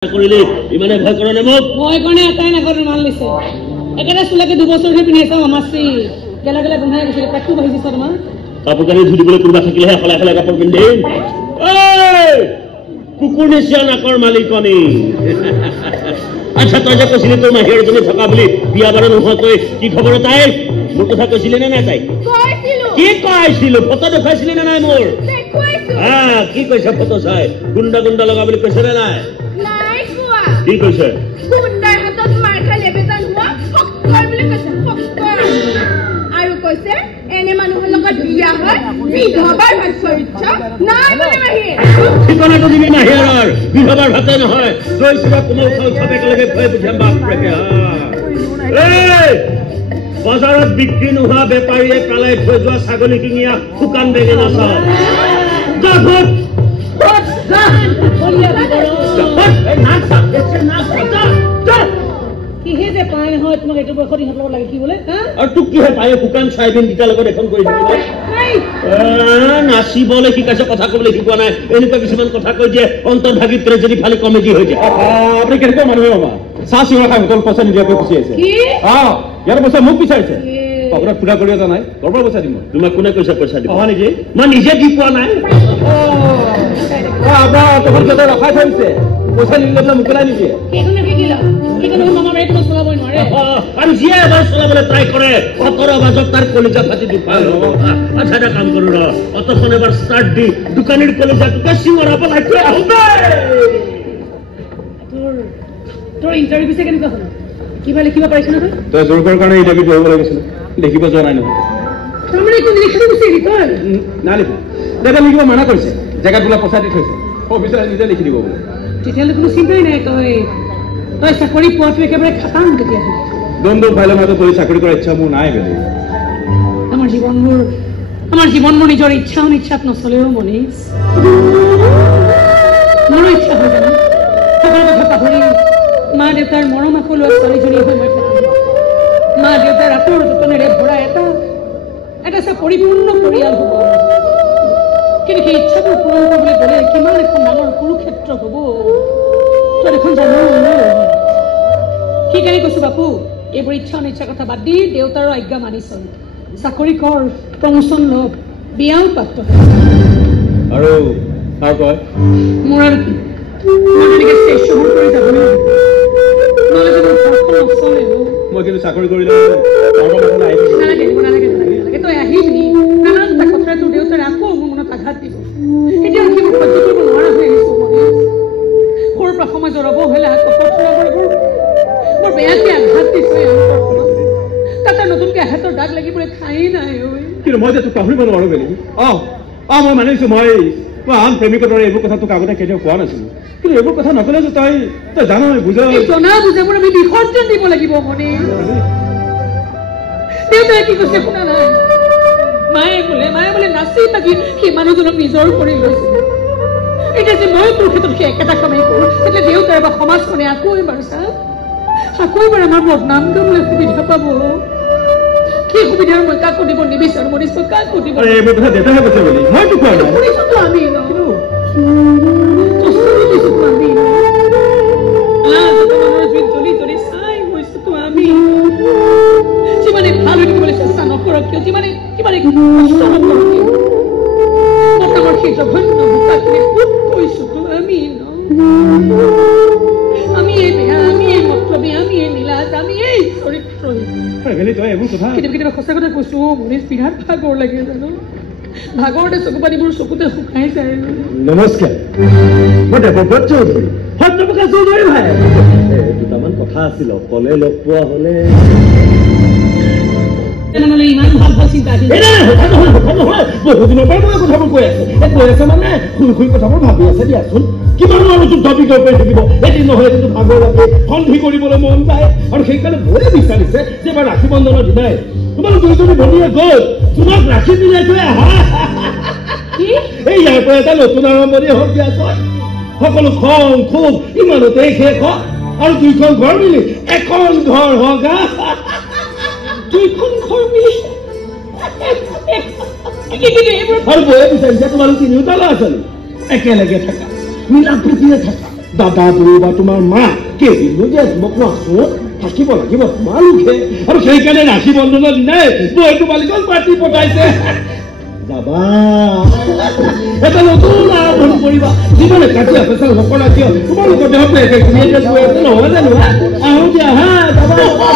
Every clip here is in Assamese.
কৰিলে ইমানে ভয় কৰা নে মোক ভয় কাৰণে এটাই না কৰি মান লৈছে একেটা চুলাকে 2 বছৰ ধৰি পিনে চাও আমাশ্ৰী গেলা গেলা গুনাই গৈছে পেটটো বাঢ়িছে তোমাৰ কাপোৰ কানি ধুই দিবলৈ কোনোবা থাকিলেহে খলাই খলাই কাপোৰ পিন্ধিম এই কুকুৰ নিচিনা নাকৰ মালিকনী আচ্ছা তই যে কৈছিলি তোৰ মাহীৰ জনী থকা বুলি বিয়া বাৰু নোহোৱাকৈ কি খবৰ তাই মোৰ কথা কৈছিলি নে নাই তাই কি কৈছিলো ফটো দেখাইছিলি নে নাই মোৰ কি কৈছে ফটো চাই গুণ্ডা গুণ্ডা লগা বুলি কৈছে নে নাই কি কৈছে গুণ্ডাৰ হাতত মাৰ খালে বেজান হোৱা ফক্কৰ বুলি কৈছে ফক্কৰ আৰু কৈছে এনে মানুহৰ লগত বিয়া হয় বিধৱাৰ ভাত চৰিত্ৰ নাই মানে মাহী ঠিকনাটো দিবি মাহীৰৰ বিধৱাৰ ভাতে নহয় তই চিৰা কোমল চাউল চব একেলগে খুৱাই পঠিয়াম বাপৰেকে এই বজাৰত বিক্ৰী নোহোৱা বেপাৰীয়ে পেলাই থৈ যোৱা ছাগলী কিনিয়া শুকান বেঙেনা চাওঁ কিহে যে পাই নহয় তোমাক এইটো বয়সত ইহঁতৰ লাগে কি বোলে আৰু তোক কিহে পায় শুকান চাইবিন গীতাৰ লগত এখন কৰি থাকিব নাচিবলৈ শিকাইছে কথা ক'বলৈ শিকোৱা নাই এনেকুৱা কিছুমান কথা কৈ দিয়ে অন্তৰ্ভাগিত ট্ৰেজেডি ফালি কমেডি হৈ যায় আপুনি কেনেকুৱা মানুহে বাবা চাহ চিঙৰা খাই হোটেল পইচা নিদিয়াকৈ গুচি আহিছে ইয়াৰ পইচা মোক বিচাৰিছে আপোনাক ফুটা কৰি এটা নাই ক'ৰ পৰা পইচা দিম তোমাক কোনে কৈছে পইচা দিব হয় নেকি মই নিজে দি পোৱা নাই আপোনাৰ তখন সিহঁতে ৰখাই থৈছে পইচা নিদিলে বোলে মোকলাই নিদিয়ে আৰু যিয়ে এবাৰ চলাবলৈ ট্ৰাই কৰে 17 বছৰ তাৰ কলিজা ফাটি দুপাল আচ্ছা এটা কাম কৰো ৰ অতখন এবাৰ ষ্টাৰ্ট দি দোকানীৰ কলিজাটোকে চিঙৰাব লাগে তোৰ ইণ্টাৰভিউ পিছে কেনেকুৱা হ'ল কিবা লিখিব পাৰিছ ন তই জোৰকৰ কাৰণে ইণ্টাৰভিউ কৰিব লাগিছিল লিখিব যোৱা নাই নহয় তাৰমানে একো নিলিখাটো গুচি আহিলি তই নাই লিখো জেগা লিখিব মানা কৰিছে জেগাত বোলা পইচা দি থৈছে অফিচাৰে নিজে লিখি দিব বোলে তেতিয়াহ'লে কোনো চিন্তাই নাই তই চাকৰি পোৱাটো একেবাৰে খাটাং তেতিয়াহ'লে দণ্ডু ফাইলৰ মাজত তই চাকৰি কৰাৰ ইচ্ছা মোৰ নাই বেলেগ আমাৰ জীৱনবোৰ নিজৰ ইচ্ছা অনিচ্ছাত নচলেও মনীষ মোৰো ইচ্ছা হয় জানো সকলো কথা পাহৰি মা দেউতাৰ মৰম আকলোৱা ছোৱালীজনী হৈ মই থাকিম মা দেউতাৰ আঁতৰ যতনেৰে ভৰা এটা পৰিপূৰ্ণ পৰিয়াল হ'ব কিন্তু সেই ইচ্ছাবোৰ পূৰণ কৰিবলৈ গ'লে কিমান এখন ডাঙৰ কুৰুক্ষেত্ৰ হ'ব তই দেখোন জানো সেইকাৰণে কৈছো বাপু এইবোৰ ইচ্ছা অনিচ্ছাৰ কথা বাদ দি দেউতাৰৰ আজ্ঞা মানি চল চাকৰি কৰ প্ৰমোচন ল বিয়াও পাত্ৰ আৰু কয় মোৰ আৰু কি মই তেনেকৈ ষ্টেজ শ্ব'বোৰ কৰি যাব নহ'লে যে মোৰ ঘৰখন নচলে মই কিন্তু চাকৰি কৰিলে নালাগে তই আহিবি নানানটা কথাৰে তোৰ দেউতাৰে আকৌ মোৰ মনত আঘাত দিব এতিয়া কি মোৰ সহ্য কৰিব নোৱাৰা হৈ আহিছো সৰুৰ পৰা সমাজৰ অৱহেলা কপটবোৰ বৰ বেয়াকৈ আঘাত দিছে তাতে নতুনকৈ আঘাতৰ দাগ লাগিবলৈ ঠাই নাই কিন্তু মই যে তোক পাহৰিব নোৱাৰো বেলেগ মই মানিছো মই আন প্ৰেমিকৰ দৰে এইবোৰ কথা তোক আগতে কেতিয়াও কোৱা নাছিলো কিন্তু এইবোৰ কথা নকলে যে তই জানো বুজা বুজাবোৰ আমি বিসৰ্জন দিব লাগিব মনে দেউতাই কি কৈছে শুনা নাই মায়ে বোলে নাচি থাকি সেই মানুহজনক নিজৰ কৰি লৈছিল এতিয়া যে মই তোৰ ক্ষেত্ৰত সেই একেটা কামেই কৰোঁ তেতিয়া দেউতাই বা সমাজখনে আকৌ এবাৰ আমাৰ বদনাম গাবলৈ সুবিধা পাব সেই সুবিধা মই কাকো দিব নিবিচাৰো মনীষ কাকো দিব আমি যিমানে ভাল হৈ থাকিবলৈ চেষ্টা নকৰক কিয় যিমানে কষ্ট নকৰক কিয় বৰ্তমান সেই জঘন্য বোকাখিনি ক'ত কৈছো তো আমি এই বেয়া আমি এই মতলবী আমি এই নীলাজ আমি এই চৰিত্ৰহীন কেতিয়াবা সঁচা কথা কৈছো মনীষ বিৰাট ভাগৰ লাগে জানো ভাগৰতে চকু পানীবোৰ চকুতে শুকাই যায় নমস্কাৰ মই দেৱব্ৰত চৌধুৰী সত্যপ্ৰকাশ চৌধুৰী ভাই দুটামান কথা আছিল অকলে লগ পোৱা হলে ইমান ভাল চিন্তা বহুদিনৰ পৰা মই কথাবোৰ কৈ আছে মানে শুই কথাবোৰ ভাবি আছে দিয়াচোন কিমান আৰু যুদ্ধ বিগ্ৰহ কৰি থাকিব এদিন নহয় এদিনটো ভাগৰ লাগে সন্ধি কৰিবলৈ মন যায় আৰু সেইকাৰণে মোৰে বিচাৰিছে যে এবাৰ ৰাখি বন্ধনৰ দিনাই তোমালোক দুইজনী ভনীয়ে গৈ তোমাক ৰাখি দিলে থৈ আহা এই ইয়াৰ পৰা এটা নতুন আৰম্ভণি হওক দিয়াচোন সকলো খং খুব ইমানতেই শেষ হওক আৰু দুইখন ঘৰ মিলি এখন ঘৰ হওক দুইখন ঘৰ মিলি আৰু বয়ে বিচাৰিছে তোমালোক তিনিওটা ল'ৰা ছোৱালী একেলগে থাকা মিলা প্ৰীতিৰে থাকা দাদা তুমি বা তোমাৰ মা কেইদিনো যে মোক কোৱাচোন থাকিব লাগিব তোমালোকে আৰু সেইকাৰণে ৰাশি বন্ধনৰ দিনাই বৌটো মালিকক পাৰ্টি পঠাইছে যাবা এটা নতুন আৰম্ভণি কৰিবা জীৱনে কাজিয়া পেচাল নকৰা কিয় তোমালোকৰ দেহত একেখিনিয়ে যে গৈ আছে নহয় জানো আহো দিয়া হা যাবা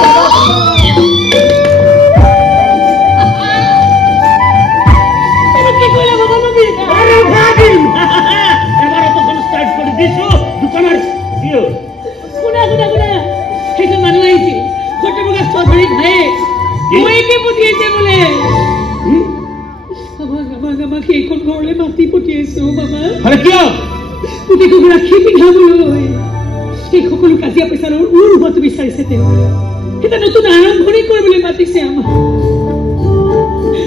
মাতি পঠিয়াইছো বাবা কিয় পুতেকক ৰাখি পিন্ধাবলৈ সেই সকলো কাজিয়া পেচাৰৰ উৰ হোৱাটো বিচাৰিছে তেওঁ এটা নতুন আৰম্ভণি কৰিবলৈ মাতিছে আমাক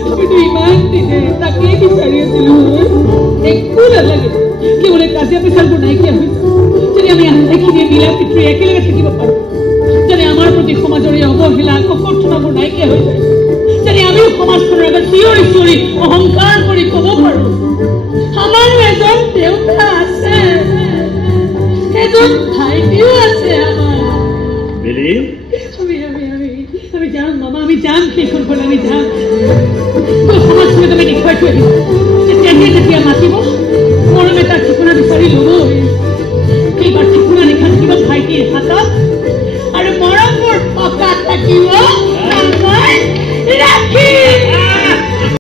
আমিতো ইমান দিনে তাকেই বিচাৰি আছিলো একো নালাগে কেৱল কাজিয়া পেচাৰবোৰ নাইকিয়া হৈ যদি আমি এইখিনিয়ে মিলা পিতৃ একেলগে থাকিব পাৰো যদি আমাৰ প্ৰতি সমাজৰ এই অৱহেলা ককৰ্থনাবোৰ নাইকিয়া হৈ যায় যদি আমিও সমাজখনৰ আগত চিঞৰি চিঞৰি অহংকাৰ কৰি ক'ব পাৰো আমাৰো এজন দেউতা আছে এজন ভাইটিও আছে আমাৰ আমি যাম মামা আমি যাম সেইখন ঘৰলৈ আমি যাম সমাজখনত আমি দেখুৱাই থৈ আহিম তেতিয়া যেতিয়া মাতিব মৰমে তাৰ ঠিকনা বিচাৰি ল'ব এইবাৰ ঠিকনা লিখা থাকিব ভাইটিৰ হাতত আৰু মৰমবোৰ পকাত থাকিব